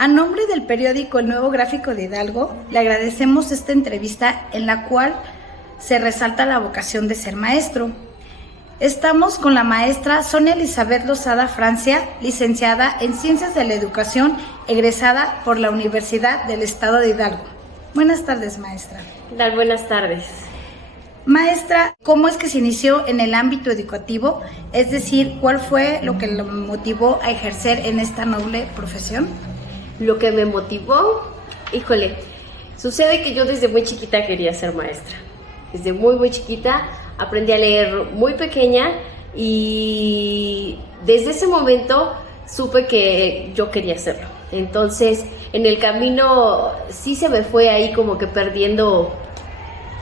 A nombre del periódico El Nuevo Gráfico de Hidalgo, le agradecemos esta entrevista en la cual se resalta la vocación de ser maestro. Estamos con la maestra Sonia Elizabeth Lozada Francia, licenciada en Ciencias de la Educación, egresada por la Universidad del Estado de Hidalgo. Buenas tardes, maestra. ¿Qué tal? Buenas tardes. Maestra, ¿cómo es que se inició en el ámbito educativo? Es decir, ¿cuál fue lo que lo motivó a ejercer en esta noble profesión? Lo que me motivó, híjole, sucede que yo desde muy chiquita quería ser maestra. Desde muy chiquita aprendí a leer muy pequeña y desde ese momento supe que yo quería hacerlo. Entonces, en el camino sí se me fue ahí como que perdiendo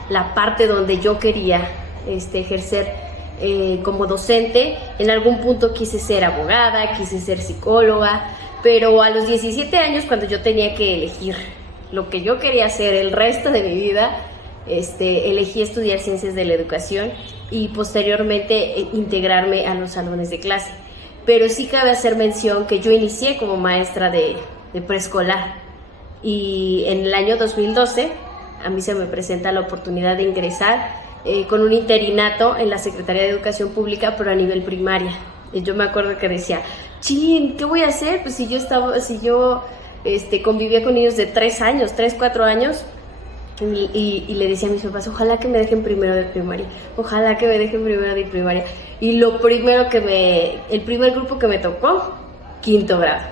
la parte donde yo quería ejercer como docente. En algún punto quise ser abogada, quise ser psicóloga, pero a los 17 años, cuando yo tenía que elegir lo que yo quería hacer el resto de mi vida, elegí estudiar Ciencias de la Educación y posteriormente integrarme a los salones de clase. Pero sí cabe hacer mención que yo inicié como maestra de preescolar y en el año 2012 a mí se me presenta la oportunidad de ingresar con un interinato en la Secretaría de Educación Pública, pero a nivel primaria. Y yo me acuerdo que decía, chin, ¿qué voy a hacer? Pues si yo convivía con niños de 3 años, 3, 4 años, y le decía a mis papás, ojalá que me dejen primero de primaria, ojalá que me dejen primero de primaria. Y el primer grupo que me tocó, quinto grado,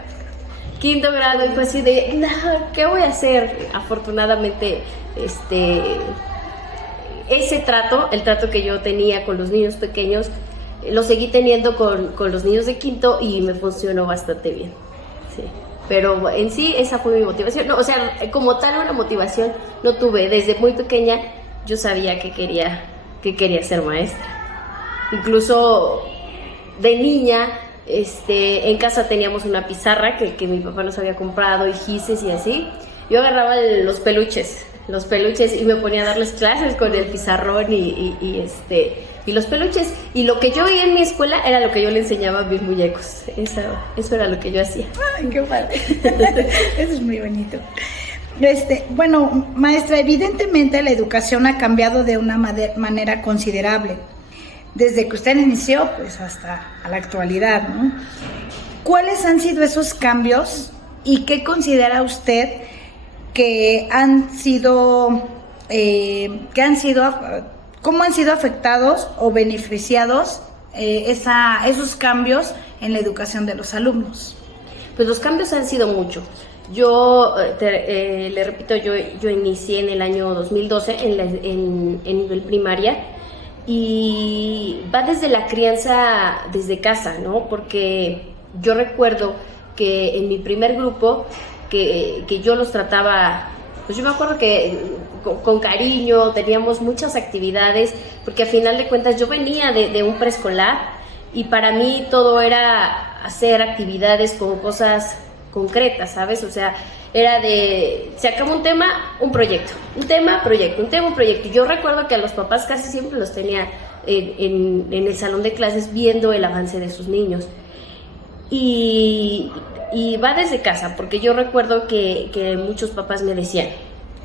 y fue así de, no, ¿qué voy a hacer? Afortunadamente, ese trato, el trato que yo tenía con los niños pequeños, lo seguí teniendo con los niños de quinto y me funcionó bastante bien, sí. Pero en sí esa fue mi motivación. No, o sea, como tal una motivación no tuve. Desde muy pequeña yo sabía que quería ser maestra. Incluso de niña, en casa teníamos una pizarra que mi papá nos había comprado y gises y así. Yo agarraba los peluches y me ponía a darles clases con el pizarrón y los peluches. Y lo que yo veía en mi escuela era lo que yo le enseñaba a mis muñecos. Eso era lo que yo hacía. ¡Ay, qué padre! Eso es muy bonito. Bueno, maestra, evidentemente la educación ha cambiado de una manera considerable. Desde que usted inició, pues hasta a la actualidad, ¿no? ¿Cuáles han sido esos cambios y qué considera usted que cómo han sido afectados o beneficiados esos cambios en la educación de los alumnos? Pues los cambios han sido muchos. Yo, le repito, yo inicié en el año 2012 en nivel primaria y va desde la crianza, desde casa, ¿no? Porque yo recuerdo que en mi primer grupo, que yo los trataba, pues yo me acuerdo que con cariño, teníamos muchas actividades, porque a final de cuentas yo venía de un preescolar y para mí todo era hacer actividades con cosas concretas, ¿sabes? O sea, era se acaba un tema, un proyecto, un tema, un proyecto. Yo recuerdo que a los papás casi siempre los tenía en el salón de clases viendo el avance de sus niños. Y va desde casa, porque yo recuerdo que muchos papás me decían,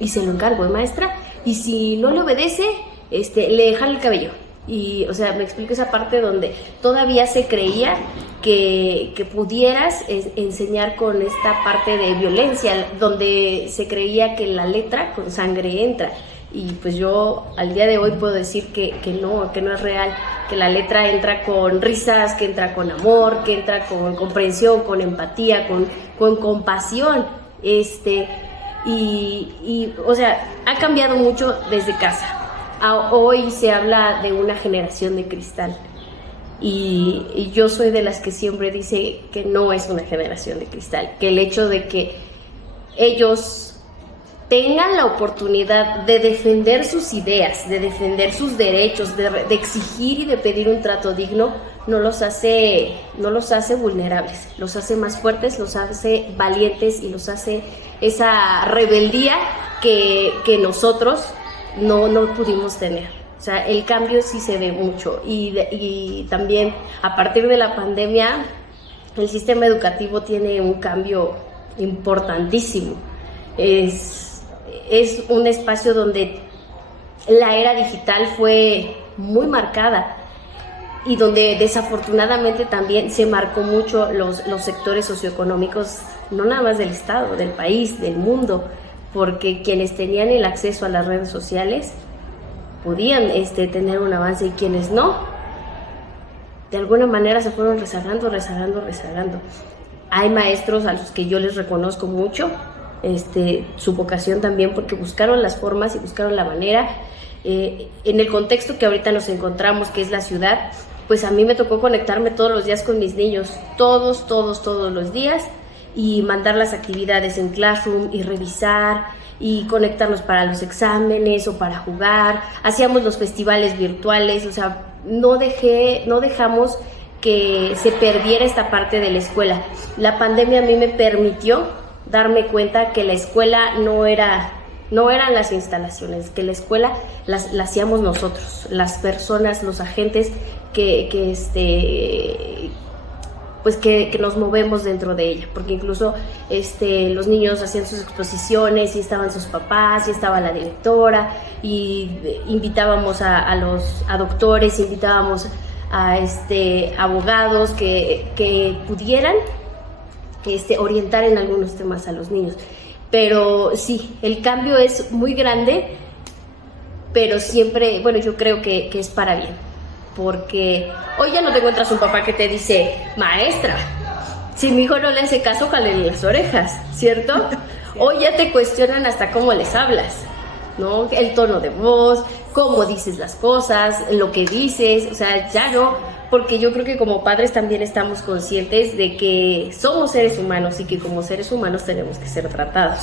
y se lo encargo, maestra, y si no le obedece, le dejan el cabello. Y, o sea, me explico esa parte donde todavía se creía que pudieras enseñar con esta parte de violencia, donde se creía que la letra con sangre entra. Y pues yo al día de hoy puedo decir que no es real, que la letra entra con risas, que entra con amor, que entra con comprensión, con empatía, con compasión. O sea, ha cambiado mucho desde casa. Hoy se habla de una generación de cristal y yo soy de las que siempre dice que no es una generación de cristal, que el hecho de que ellos tengan la oportunidad de defender sus ideas, de defender sus derechos, de exigir y de pedir un trato digno, no los hace vulnerables, los hace más fuertes, los hace valientes y los hace esa rebeldía que nosotros no pudimos tener. O sea, el cambio sí se ve mucho y también a partir de la pandemia el sistema educativo tiene un cambio importantísimo. Es un espacio donde la era digital fue muy marcada y donde desafortunadamente también se marcó mucho los sectores socioeconómicos, no nada más del estado, del país, del mundo, porque quienes tenían el acceso a las redes sociales podían tener un avance y quienes no, de alguna manera se fueron rezagando. Hay maestros a los que yo les reconozco mucho su vocación también, porque buscaron las formas y buscaron la manera. En el contexto que ahorita nos encontramos, que es la ciudad, pues a mí me tocó conectarme todos los días con mis niños, todos los días, y mandar las actividades en Classroom y revisar y conectarnos para los exámenes o para jugar. Hacíamos los festivales virtuales, o sea, no dejamos que se perdiera esta parte de la escuela. La pandemia a mí me permitió darme cuenta que la escuela no eran las instalaciones, que la escuela la hacíamos nosotros, las personas, los agentes que nos movemos dentro de ella, porque incluso los niños hacían sus exposiciones y estaban sus papás y estaba la directora y invitábamos a doctores, invitábamos a abogados que pudieran orientar en algunos temas a los niños. Pero sí, el cambio es muy grande, pero siempre, bueno, yo creo que es para bien, porque hoy ya no te encuentras un papá que te dice, maestra, si mi hijo no le hace caso, jálele las orejas, ¿cierto? Hoy ya te cuestionan hasta cómo les hablas, ¿no? El tono de voz, cómo dices las cosas, lo que dices, o sea, ya no, porque yo creo que como padres también estamos conscientes de que somos seres humanos y que como seres humanos tenemos que ser tratados.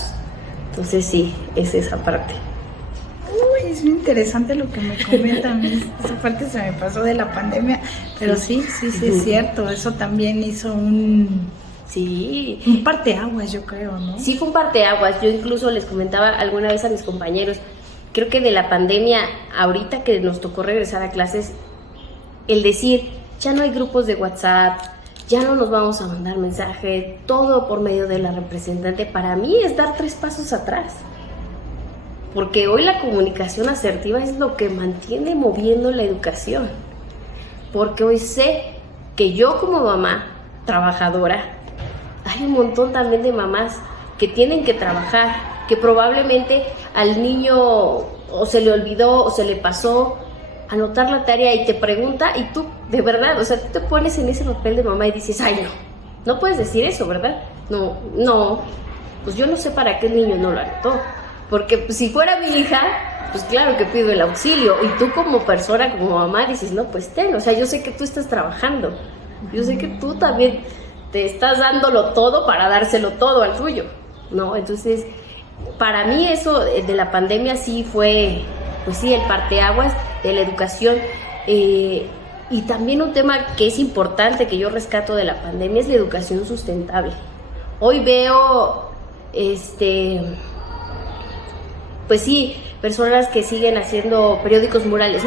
Entonces sí, es esa parte. Uy, es muy interesante lo que me comentan. Esa parte se me pasó de la pandemia, pero sí es cierto. Eso también hizo un parteaguas, yo creo, ¿no? Sí, fue un parteaguas. Yo incluso les comentaba alguna vez a mis compañeros, creo que de la pandemia, ahorita que nos tocó regresar a clases, el decir, ya no hay grupos de WhatsApp, ya no nos vamos a mandar mensaje, todo por medio de la representante, para mí es dar 3 pasos atrás. Porque hoy la comunicación asertiva es lo que mantiene moviendo la educación. Porque hoy sé que yo como mamá trabajadora, hay un montón también de mamás que tienen que trabajar, que probablemente al niño o se le olvidó o se le pasó anotar la tarea y te pregunta y tú, de verdad, o sea, tú te pones en ese papel de mamá y dices, ay, no puedes decir eso, ¿verdad? No, pues yo no sé para qué el niño no lo anotó, porque pues, si fuera mi hija, pues claro que pido el auxilio, y tú como persona, como mamá, dices, no, pues ten, o sea, yo sé que tú estás trabajando, yo sé que tú también te estás dándolo todo para dárselo todo al tuyo, ¿no? Entonces, para mí eso de la pandemia sí fue, pues sí, el parteaguas de la educación, y también un tema que es importante que yo rescato de la pandemia es la educación sustentable. Hoy veo, pues sí, personas que siguen haciendo periódicos murales.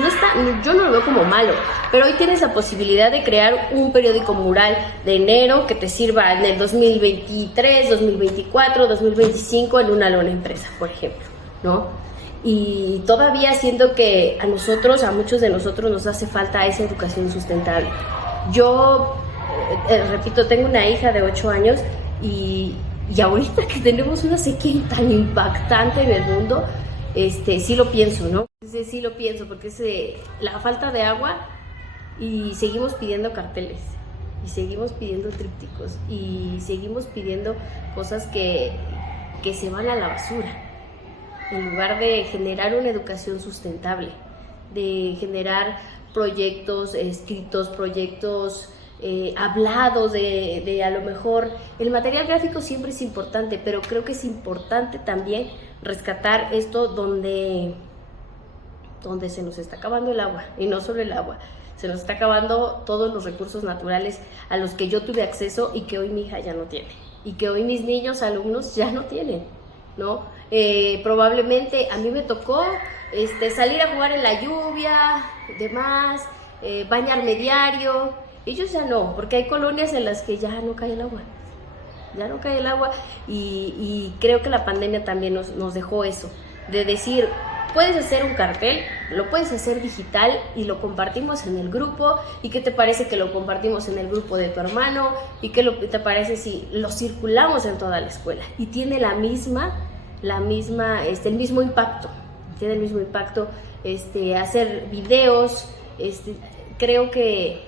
Yo no lo veo como malo, pero hoy tienes la posibilidad de crear un periódico mural de enero que te sirva en el 2023, 2024, 2025 en una lona impresa, por ejemplo, ¿no? Y todavía siento que a muchos de nosotros nos hace falta esa educación sustentable. Yo, repito, tengo una hija de 8 años y ahorita que tenemos una sequía tan impactante en el mundo, sí lo pienso, ¿no? Sí lo pienso, porque es la falta de agua, y seguimos pidiendo carteles, y seguimos pidiendo trípticos, y seguimos pidiendo cosas que se van a la basura, en lugar de generar una educación sustentable, de generar proyectos escritos, proyectos hablados, de a lo mejor el material gráfico siempre es importante, pero creo que es importante también rescatar esto donde se nos está acabando el agua, y no solo el agua, se nos está acabando todos los recursos naturales a los que yo tuve acceso y que hoy mi hija ya no tiene, y que hoy mis niños, alumnos ya no tienen, ¿no? Probablemente a mí me tocó salir a jugar en la lluvia, demás, bañarme diario. Ellos ya no, porque hay colonias en las que ya no cae el agua. el agua y creo que la pandemia también nos dejó eso, de decir, puedes hacer un cartel, lo puedes hacer digital y lo compartimos en el grupo, y qué te parece que lo compartimos en el grupo de tu hermano, y qué te parece si lo circulamos en toda la escuela, y tiene el mismo impacto, hacer videos, creo que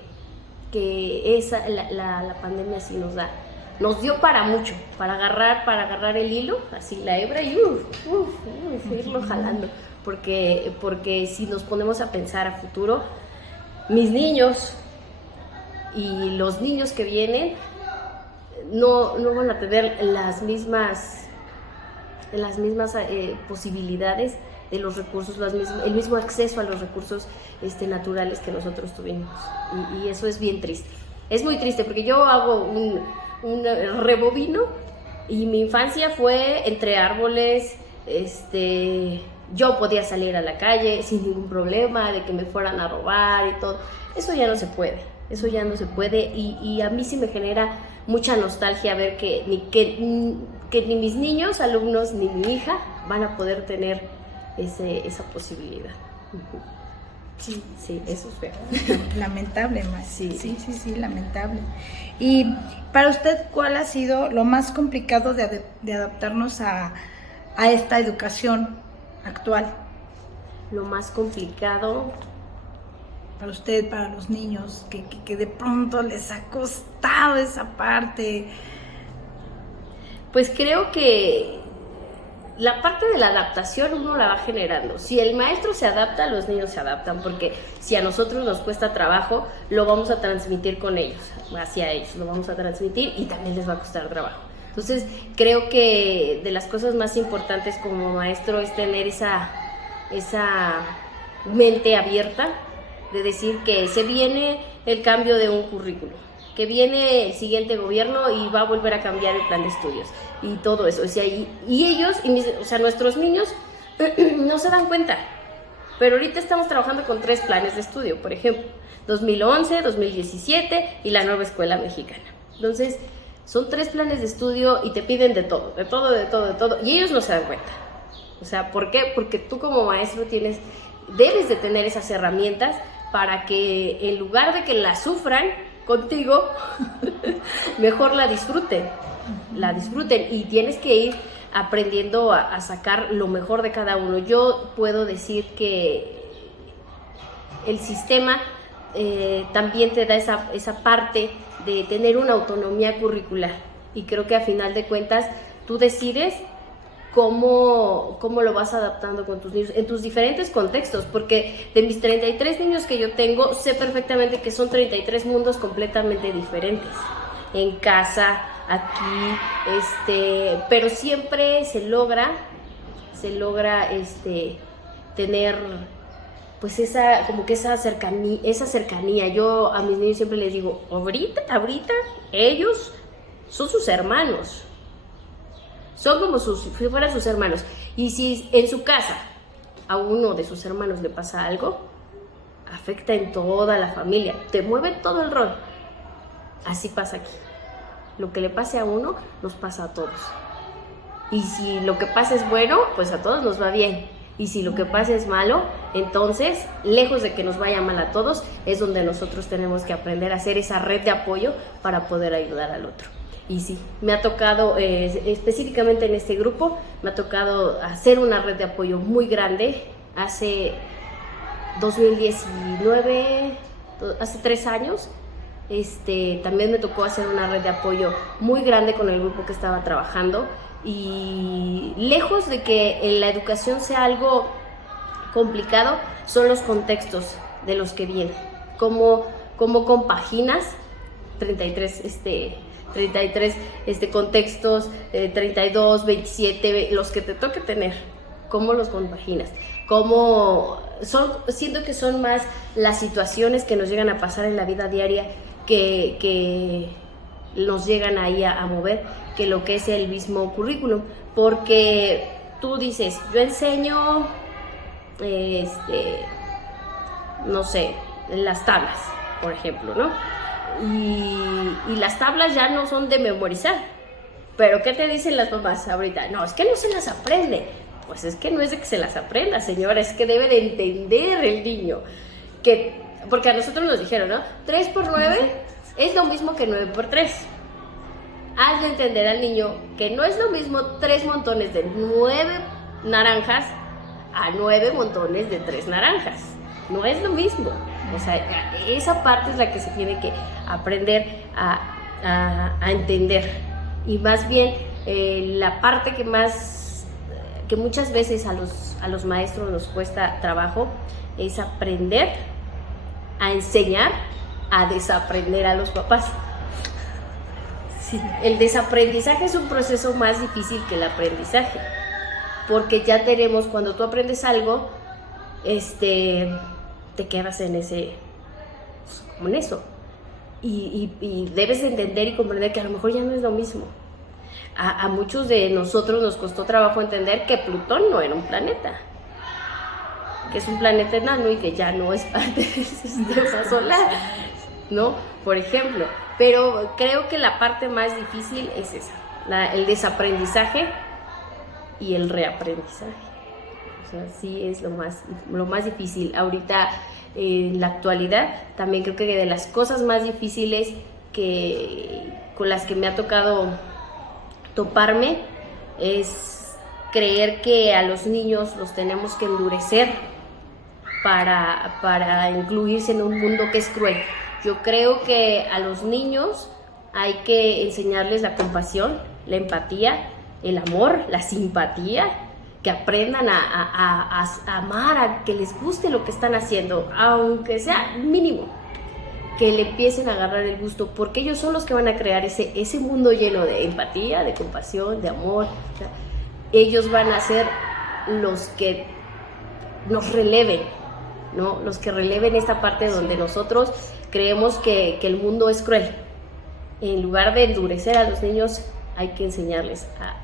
la pandemia sí nos dio para mucho, para agarrar el hilo, así la hebra y irlo jalando, porque si nos ponemos a pensar a futuro, mis niños y los niños que vienen no van a tener las mismas posibilidades de los recursos, el mismo acceso a los recursos naturales que nosotros tuvimos, y eso es bien triste, es muy triste, porque yo hago un rebobino y mi infancia fue entre árboles, yo podía salir a la calle sin ningún problema de que me fueran a robar y todo. Eso ya no se puede, y a mí sí me genera mucha nostalgia ver que ni mis niños, alumnos, ni mi hija van a poder tener esa posibilidad. Sí, eso es feo. Lamentable, más. Sí, lamentable. Y para usted, ¿cuál ha sido lo más complicado de adaptarnos a esta educación actual? Lo más complicado para usted, para los niños, que de pronto les ha costado esa parte. Pues creo que la parte de la adaptación uno la va generando. Si el maestro se adapta, los niños se adaptan, porque si a nosotros nos cuesta trabajo, lo vamos a transmitir con ellos, hacia ellos, lo vamos a transmitir y también les va a costar trabajo. Entonces, creo que de las cosas más importantes como maestro es tener esa mente abierta, de decir que se viene el cambio de un currículo, que viene el siguiente gobierno y va a volver a cambiar el plan de estudios y todo eso, y ellos, nuestros niños no se dan cuenta, pero ahorita estamos trabajando con 3 planes de estudio, por ejemplo, 2011, 2017 y la nueva escuela mexicana. Entonces, son 3 planes de estudio y te piden de todo, y ellos no se dan cuenta. O sea, ¿por qué? Porque tú como maestro debes de tener esas herramientas para que en lugar de que la sufran contigo, mejor la disfruten, y tienes que ir aprendiendo a sacar lo mejor de cada uno. Yo puedo decir que el sistema también te da esa parte de tener una autonomía curricular, y creo que a final de cuentas tú decides cómo lo vas adaptando con tus niños en tus diferentes contextos, porque de mis 33 niños que yo tengo, sé perfectamente que son 33 mundos completamente diferentes, en casa, aquí, pero siempre se logra tener pues esa cercanía. Yo a mis niños siempre les digo, ahorita ellos son sus hermanos, son como si fueran sus hermanos, y si en su casa a uno de sus hermanos le pasa algo, afecta en toda la familia, te mueve todo el rol. Así pasa aquí, lo que le pase a uno nos pasa a todos, y si lo que pasa es bueno, pues a todos nos va bien, y si lo que pasa es malo, entonces, lejos de que nos vaya mal a todos, es donde nosotros tenemos que aprender a hacer esa red de apoyo para poder ayudar al otro. Y sí, me ha tocado, específicamente en este grupo, me ha tocado hacer una red de apoyo muy grande. Hace 2019, hace 3 años, también me tocó hacer una red de apoyo muy grande con el grupo que estaba trabajando. Y lejos de que la educación sea algo complicado, son los contextos de los que vienen. Cómo compaginas 33 contextos, 32, 27, los que te toque tener, cómo los compaginas, siento que son más las situaciones que nos llegan a pasar en la vida diaria que nos llegan ahí a mover, que lo que es el mismo currículum, porque tú dices, yo enseño, no sé, las tablas, por ejemplo, ¿no? Y las tablas ya no son de memorizar, Pero ¿qué te dicen las mamás ahorita? No, es que no se las aprende. Pues es que no es de que se las aprenda, señora, es que debe de entender el niño. Porque a nosotros nos dijeron, ¿no? 3 por 9 es lo mismo que 9 por 3. Hazle entender al niño que no es lo mismo 3 montones de 9 naranjas a 9 montones de 3 naranjas. No es lo mismo. O sea, esa parte es la que se tiene que aprender a entender. Y más bien, la parte que muchas veces a los maestros nos cuesta trabajo es aprender a enseñar a desaprender a los papás. Sí, el desaprendizaje es un proceso más difícil que el aprendizaje, porque ya tenemos, cuando tú aprendes algo, te quedas en ese, como en eso, y debes de entender y comprender que a lo mejor ya no es lo mismo. A muchos de nosotros nos costó trabajo entender que Plutón no era un planeta, que es un planeta enano y que ya no es parte del sistema solar, ¿no? Por ejemplo, pero creo que la parte más difícil es esa, el desaprendizaje y el reaprendizaje. O sea, sí es lo más difícil. Ahorita, en la actualidad, también creo que de las cosas más difíciles con las que me ha tocado toparme es creer que a los niños los tenemos que endurecer para incluirse en un mundo que es cruel. Yo creo que a los niños hay que enseñarles la compasión, la empatía, el amor, la simpatía, que aprendan a amar, a que les guste lo que están haciendo, aunque sea mínimo, que le empiecen a agarrar el gusto, porque ellos son los que van a crear ese mundo lleno de empatía, de compasión, de amor. O sea, ellos van a ser los que nos releven, ¿no? Los que releven esta parte donde nosotros creemos que el mundo es cruel. En lugar de endurecer a los niños, hay que enseñarles a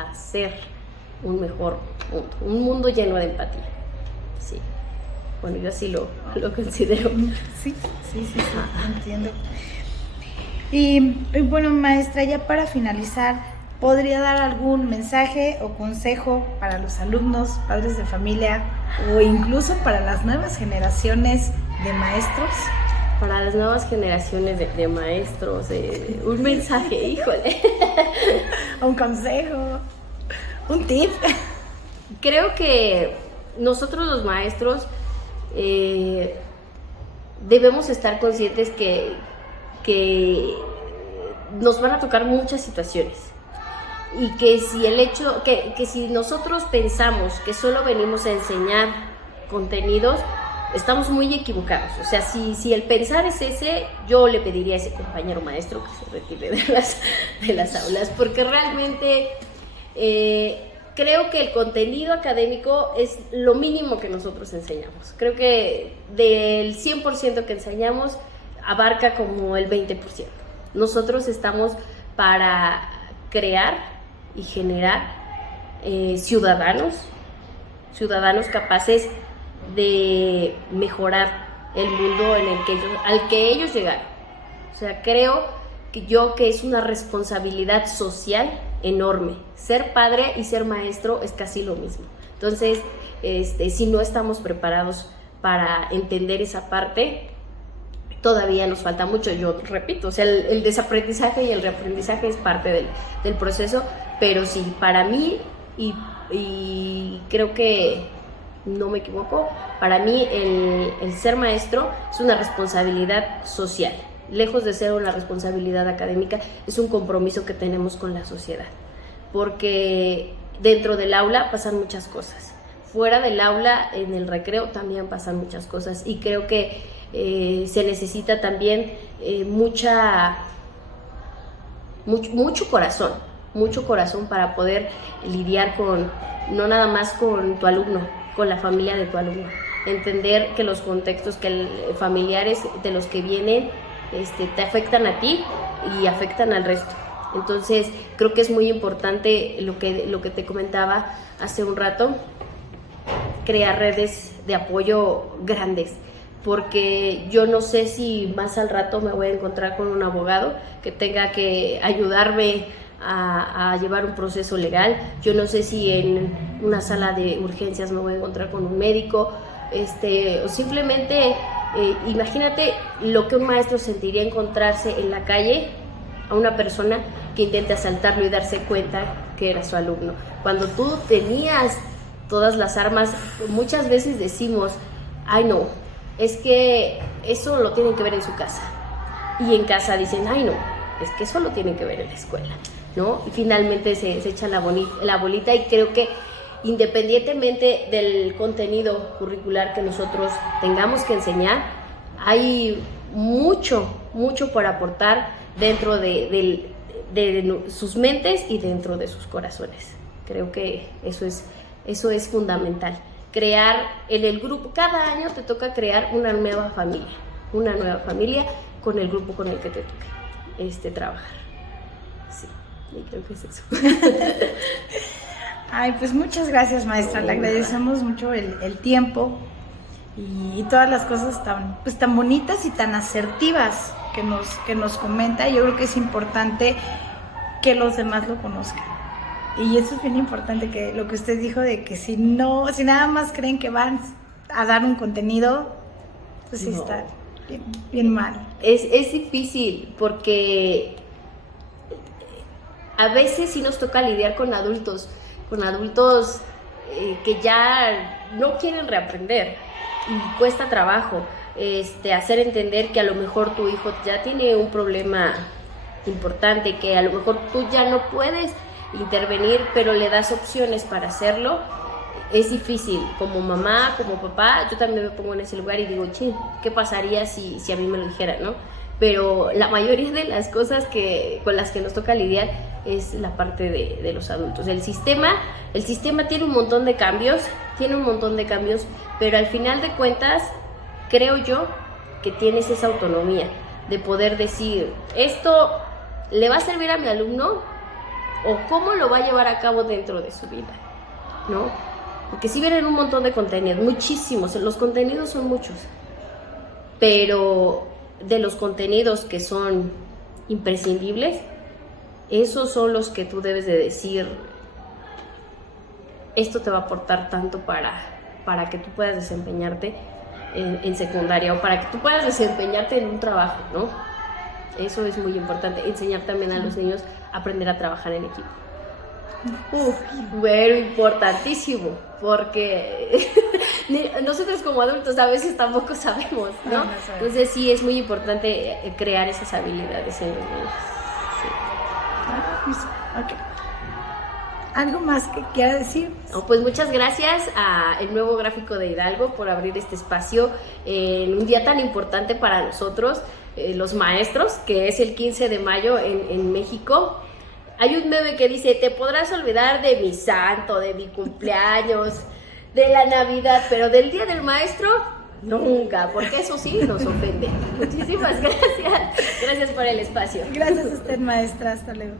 hacer un mejor mundo, un mundo lleno de empatía. Sí. Bueno, yo así lo considero. Sí, entiendo. Y bueno, maestra, ya para finalizar, ¿podría dar algún mensaje o consejo para los alumnos, padres de familia o incluso para las nuevas generaciones de maestros? Para las nuevas generaciones de maestros, un mensaje, híjole. Un consejo, un tip. Creo que nosotros los maestros debemos estar conscientes que nos van a tocar muchas situaciones y que si nosotros pensamos que solo venimos a enseñar contenidos, estamos muy equivocados. O sea, si el pensar es ese, yo le pediría a ese compañero maestro que se retire de las aulas, porque realmente creo que el contenido académico es lo mínimo que nosotros enseñamos. Creo que del 100% que enseñamos abarca como el 20%. Nosotros estamos para crear y generar ciudadanos capaces de mejorar el mundo al que ellos llegaron. O sea, creo que es una responsabilidad social enorme. Ser padre y ser maestro es casi lo mismo. Entonces, si no estamos preparados para entender esa parte, todavía nos falta mucho. Yo repito, o sea, el desaprendizaje y el reaprendizaje es parte del proceso, pero sí, para mí, y creo que no me equivoco, para mí el ser maestro es una responsabilidad social. Lejos de ser una responsabilidad académica, es un compromiso que tenemos con la sociedad, porque dentro del aula pasan muchas cosas, fuera del aula, en el recreo también pasan muchas cosas, y creo que se necesita también mucho corazón para poder lidiar no nada más con tu alumno, con la familia de tu alumno, entender que los contextos familiares de los que vienen te afectan a ti y afectan al resto. Entonces creo que es muy importante lo que te comentaba hace un rato, crear redes de apoyo grandes, porque yo no sé si más al rato me voy a encontrar con un abogado que tenga que ayudarme a llevar un proceso legal. Yo no sé si en una sala de urgencias me voy a encontrar con un médico, o simplemente imagínate lo que un maestro sentiría encontrarse en la calle a una persona que intente asaltarlo y darse cuenta que era su alumno. Cuando tú tenías todas las armas, muchas veces decimos, ay no, es que eso lo tienen que ver en su casa. Y en casa dicen, ay no, es que eso lo tienen que ver en la escuela, ¿no? Y finalmente se echa la bolita, y creo que independientemente del contenido curricular que nosotros tengamos que enseñar, hay mucho por aportar dentro de sus mentes y dentro de sus corazones. Creo que eso es fundamental. Crear en el grupo, cada año te toca crear una nueva familia con el grupo con el que te toque trabajar. Sí, y creo que es eso. Ay, pues muchas gracias, maestra. Le agradecemos mucho el tiempo y todas las cosas tan bonitas y tan asertivas que nos comenta. Yo creo que es importante que los demás lo conozcan. Y eso es bien importante, que lo que usted dijo de que si nada más creen que van a dar un contenido, pues sí está bien mal. Es difícil porque a veces sí nos toca lidiar con adultos que ya no quieren reaprender y cuesta trabajo hacer entender que a lo mejor tu hijo ya tiene un problema importante, que a lo mejor tú ya no puedes intervenir, pero le das opciones para hacerlo. Es difícil, como mamá, como papá, yo también me pongo en ese lugar y digo, ¿qué pasaría si a mí me lo dijeran, no? Pero la mayoría de las cosas con las que nos toca lidiar es la parte de los adultos. El sistema tiene un montón de cambios, pero al final de cuentas, creo yo que tienes esa autonomía de poder decir, ¿esto le va a servir a mi alumno? ¿O cómo lo va a llevar a cabo dentro de su vida? ¿No? Porque si vienen un montón de contenidos, muchísimos, los contenidos son muchos, pero de los contenidos que son imprescindibles, esos son los que tú debes de decir, esto te va a aportar tanto para que tú puedas desempeñarte en secundaria, o para que tú puedas desempeñarte en un trabajo, ¿no? Eso es muy importante, enseñar también a los niños a aprender a trabajar en equipo. Bueno, importantísimo, porque nosotros como adultos a veces tampoco sabemos, ¿no? Entonces sí, es muy importante crear esas habilidades en los niños. Sí. Okay. ¿Algo más que quiera decir? Pues muchas gracias al Nuevo Gráfico de Hidalgo por abrir este espacio en un día tan importante para nosotros, los maestros, que es el 15 de mayo en México. Hay un meme que dice, te podrás olvidar de mi santo, de mi cumpleaños, de la Navidad, pero del Día del Maestro, nunca, porque eso sí nos ofende. Muchísimas gracias. Gracias por el espacio. Gracias a usted, maestra. Hasta luego.